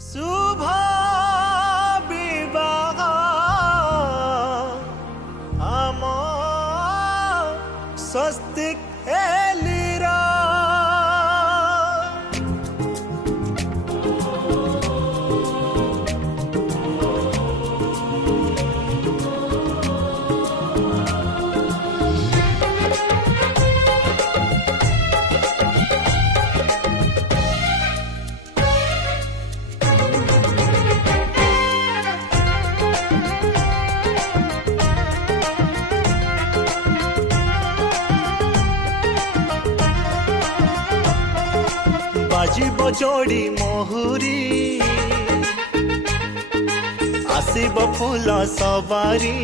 शुभ विवाह आम स्वस्तिक हेलिरा बाजिब जोड़ी मोहुरी आसिब फूल सवारी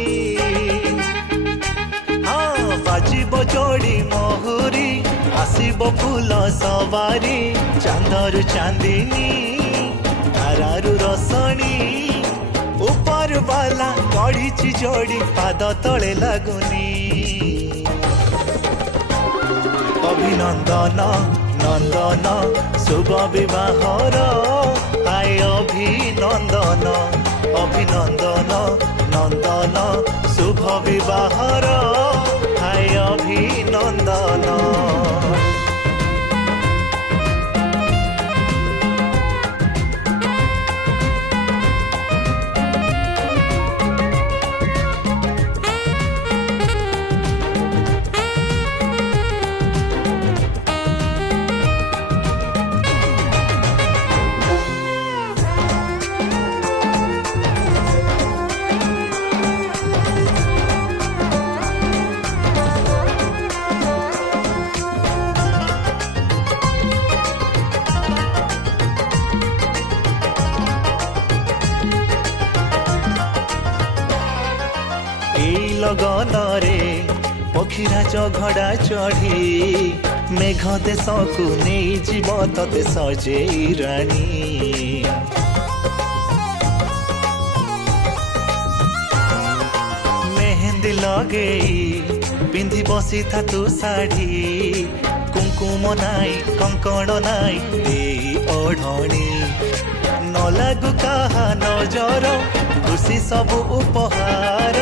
हाँ बाजिब जोड़ी मोहुरी आसिब फूल सवारी चांदरु चांदिनी तारारु रसणी ऊपर वाला गढ़ी जोड़ी पाद तले लगुनी अभिनंदन नंदन शुभ विवाहर आय अभिनंदन अभिनंदन नंदन शुभ विवाहर आय अभिनंदन लगन रे पखीरा चघड़ा चढ़ी मेघ देश को नहीं जीव तते सजेई रानी मेहंदी लगेई पिंधि बसी था तू साड़ी कुंकुम नाई कंकण नाई देई ओढ़णी न लागू कहा नजर खुशी सब उपहार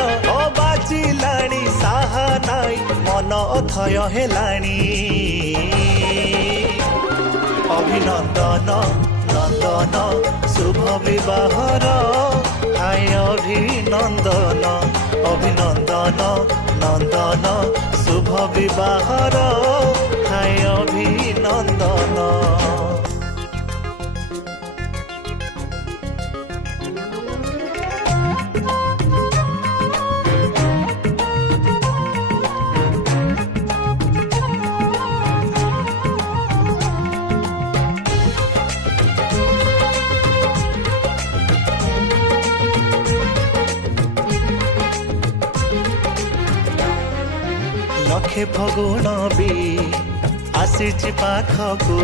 बाजिलाणी साहा नाई मन अथय हेलाणी अभिनंदन नंदन शुभ विवाहर आय अभिनंदन अभिनंदन नंदन शुभ विवाहर आय अभिनंदन लखे फगुण भी आसीची पाखकू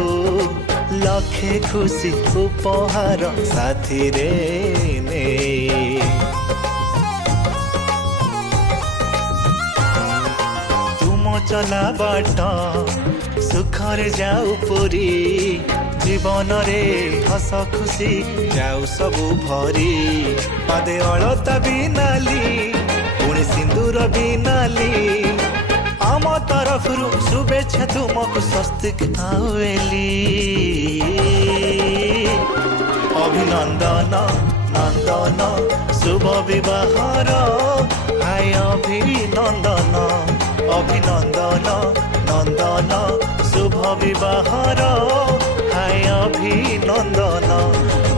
लखे खुशी उपहार साथी रे ने तुम चला बाट सुखरे जाऊ पुरी जीवन रे हस खुशी जाऊ सबू भरी पादे अलता भी नाली पुणी सिंदूर भी नाली आम तरफ शुभेच्छा तुमको स्वस्तिक आवेली अभिनंदन नंदन शुभ विवाहर आय अभिनंदन अभिनंदन नंदन शुभ विवाहर आय अभिनंदन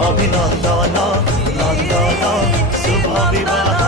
अभिनंदन नंदन शुभ विवाह